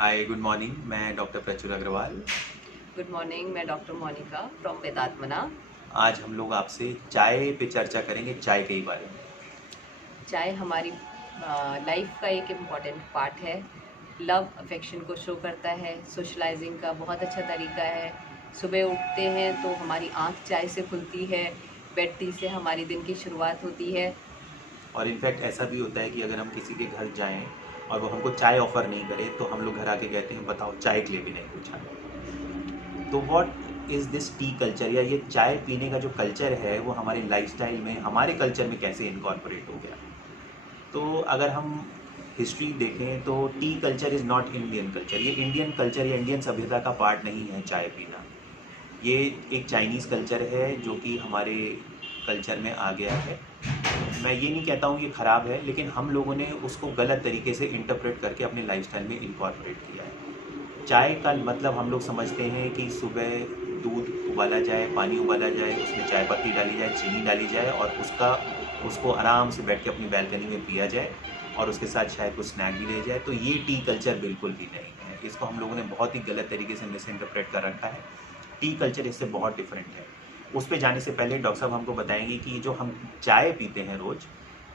हाय good morning, मैं doctor Prachur Agarwal. Good morning. मैं doctor Monika from Vedatmana. आज हम लोग आपसे चाय पे चर्चा करेंगे, चाय के ही बारे में। चाय हमारी लाइफ का एक इम्पॉर्टेंट पार्ट है। लव अफेक्शन को शो करता है। सोशलाइजिंग का बहुत अच्छा तरीका है। सुबह उठते हैं तो हमारी आंख चाय से खुलती है। बेड टी से हमारी दिन की शुरुआत होती है। और इनफैक्ट ऐसा भी होता है कि अगर हम किसी के घर जाएं और वो हमको चाय ऑफ़र नहीं करे तो हम लोग घर आके कहते हैं बताओ चाय के लिए भी नहीं पूछा। तो what is this T culture, या ये चाय पीने का जो कल्चर है वो हमारे लाइफस्टाइल में, हमारे कल्चर में कैसे इनकॉर्पोरेट हो गया। तो अगर हम हिस्ट्री देखें तो T culture is not Indian culture. ये इंडियन कल्चर या इंडियन सभ्यता का पार्ट नहीं है चाय पीना। ये एक चाइनीज़ कल्चर है जो कि हमारे कल्चर में आ गया है। मैं ये नहीं कहता हूँ ये ख़राब है, लेकिन हम लोगों ने उसको गलत तरीके से इंटरप्रेट करके अपने लाइफस्टाइल में इनकॉर्पोरेट किया है। चाय का मतलब हम लोग समझते हैं कि सुबह दूध उबाला जाए, पानी उबाला जाए, उसमें चाय पत्ती डाली जाए, चीनी डाली जाए और उसको आराम से बैठ के अपनी बैल्कनी में पिया जाए और उसके साथ शायद कुछ स्नैक भी ले जाए। तो ये टी कल्चर बिल्कुल भी नहीं है। इसको हम लोगों ने बहुत ही गलत तरीके से मिस इंटरप्रेट कर रखा है। टी कल्चर इससे बहुत डिफरेंट है। उस पे जाने से पहले डॉक्टर साहब हमको बताएंगे कि जो हम चाय पीते हैं रोज़,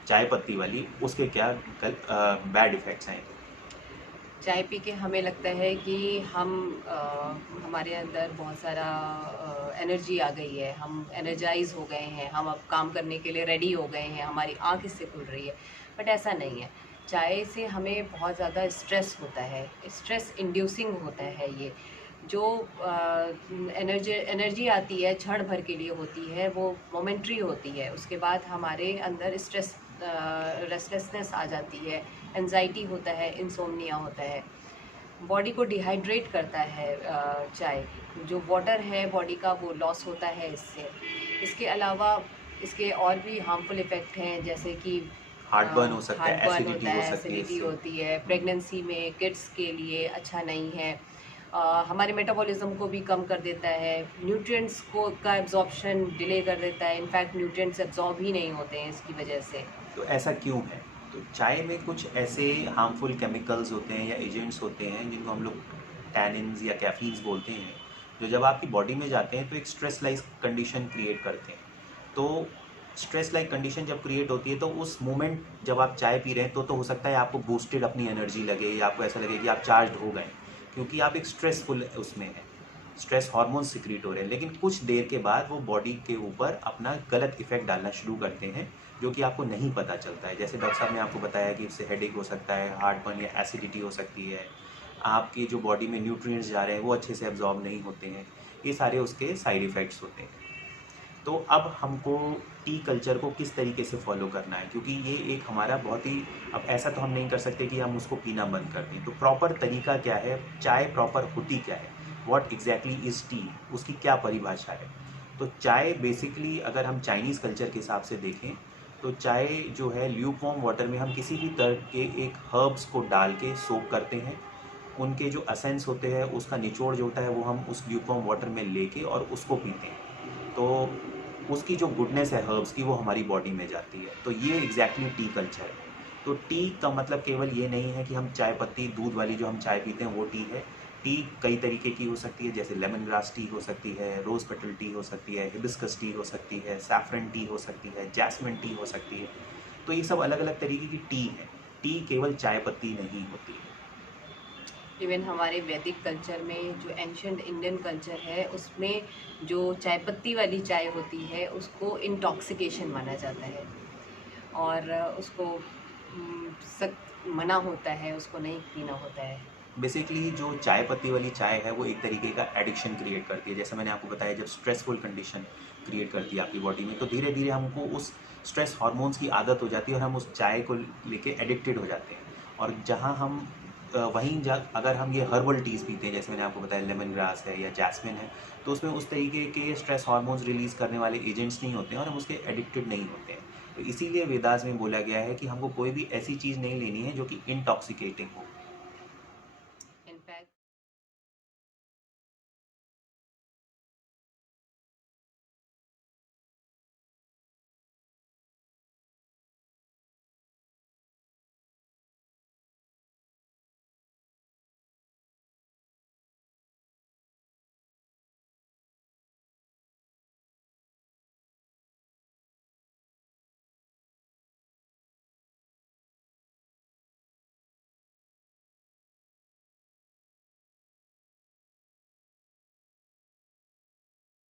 चाय पत्ती वाली, उसके क्या बैड इफ़ेक्ट्स हैं। चाय पी के हमें लगता है कि हमारे अंदर बहुत सारा एनर्जी आ गई है। हम एनर्जाइज हो गए हैं। हम अब काम करने के लिए रेडी हो गए हैं। हमारी आँख इससे खुल रही है। बट ऐसा नहीं है। चाय से हमें बहुत ज़्यादा स्ट्रेस होता है। स्ट्रेस इंड्यूसिंग होता है ये। जो एनर्जी आती है क्षण भर के लिए होती है, वो मोमेंट्री होती है। उसके बाद हमारे अंदर स्ट्रेस, रेस्टलेसनेस आ जाती है। एंजाइटी होता है, इंसोम्निया होता है। बॉडी को डिहाइड्रेट करता है चाय। जो वाटर है बॉडी का वो लॉस होता है इससे। इसके अलावा इसके और भी हार्मफुल इफ़ेक्ट हैं, जैसे कि हार्ट बर्न हो सकता हार्ट है, बर्न एसिडिटी होता हो है, सकती है एसिडिटी इससे। होती है। प्रेगनेंसी में किड्स के लिए अच्छा नहीं है। हमारे मेटाबॉलिज्म को भी कम कर देता है। न्यूट्रिएंट्स को का एब्जॉर्प्शन डिले कर देता है। इनफैक्ट न्यूट्रिएंट्स एब्जॉर्ब ही नहीं होते हैं इसकी वजह से। तो ऐसा क्यों है? तो चाय में कुछ ऐसे हार्मफुल केमिकल्स होते हैं या एजेंट्स होते हैं जिनको हम लोग टैनिन्स या कैफीन्स बोलते हैं, जो जब आपकी बॉडी में जाते हैं तो एक स्ट्रेस लाइक कंडीशन क्रिएट करते हैं। तो स्ट्रेस लाइक कंडीशन जब क्रिएट होती है तो उस मोमेंट जब आप चाय पी रहे हैं तो हो सकता है आपको बूस्टेड अपनी एनर्जी लगे या आपको ऐसा लगे कि आप चार्ज हो गए, क्योंकि आप एक स्ट्रेसफुल उसमें हैं, स्ट्रेस हार्मोन सिक्रीट हो रहे हैं। लेकिन कुछ देर के बाद वो बॉडी के ऊपर अपना गलत इफेक्ट डालना शुरू करते हैं, जो कि आपको नहीं पता चलता है। जैसे डॉक्टर साहब ने आपको बताया कि इससे हेडेक हो सकता है, हार्ट बर्न या एसिडिटी हो सकती है, आपकी जो बॉडी में न्यूट्रिएंट्स जा रहे हैं वो अच्छे से एब्जॉर्ब नहीं होते हैं। ये सारे उसके साइड इफ़ेक्ट्स होते हैं। तो अब हमको टी कल्चर को किस तरीके से फॉलो करना है, क्योंकि ये एक हमारा बहुत ही, अब ऐसा तो हम नहीं कर सकते कि हम उसको पीना बंद कर दें। तो प्रॉपर तरीका क्या है, चाय प्रॉपर होती क्या है, व्हाट एग्जैक्टली इज़ टी, उसकी क्या परिभाषा है। तो चाय बेसिकली अगर हम चाइनीज़ कल्चर के हिसाब से देखें तो चाय जो है ल्यूक वार्म वाटर में हम किसी भी तरह के एक हर्ब्स को डाल के सोक करते हैं। उनके जो असेंस होते हैं उसका निचोड़ जो होता है वो हम उस ल्यूक वार्म वाटर में लेके और उसको पीते हैं। तो उसकी जो गुडनेस है हर्ब्स की वो हमारी बॉडी में जाती है। तो ये एग्जैक्टली टी कल्चर है। तो टी का मतलब केवल ये नहीं है कि हम चाय पत्ती दूध वाली जो हम चाय पीते हैं वो टी है। टी कई तरीके की हो सकती है, जैसे लेमन ग्रास टी हो सकती है, रोज़ पेटल टी हो सकती है, हिबिस्कस टी हो सकती है, सैफरन टी हो सकती है, जैस्मिन टी हो सकती है। तो ये सब अलग अलग तरीके की टी है। टी केवल चाय पत्ती नहीं होती है। इवन हमारे वैदिक कल्चर में, जो एंशंट इंडियन कल्चर है, उसमें जो चाय पत्ती वाली चाय होती है उसको इंटॉक्सिकेशन माना जाता है। और उसको सख्त मना होता है, उसको नहीं पीना होता है। बेसिकली जो चाय पत्ती वाली चाय है वो एक तरीके का एडिक्शन क्रिएट करती है। जैसे मैंने आपको बताया, जब स्ट्रेसफुल कंडीशन क्रिएट करती है आपकी बॉडी में तो धीरे धीरे हमको उस स्ट्रेस हार्मोन्स की आदत हो जाती है और हम उस चाय को लेके एडिक्टेड हो जाते हैं। और जहाँ हम वहीं जा अगर हम ये हर्बल टीज़ पीते हैं, जैसे मैंने आपको बताया लेमन ग्रास है या जैस्मिन है, तो उसमें उस तरीके के स्ट्रेस हार्मोन्स रिलीज़ करने वाले एजेंट्स नहीं होते हैं और हम उसके एडिक्टेड नहीं होते हैं। तो इसीलिए वेदास में बोला गया है कि हमको कोई भी ऐसी चीज़ नहीं लेनी है जो कि इंटॉक्सिकेटिंग हो।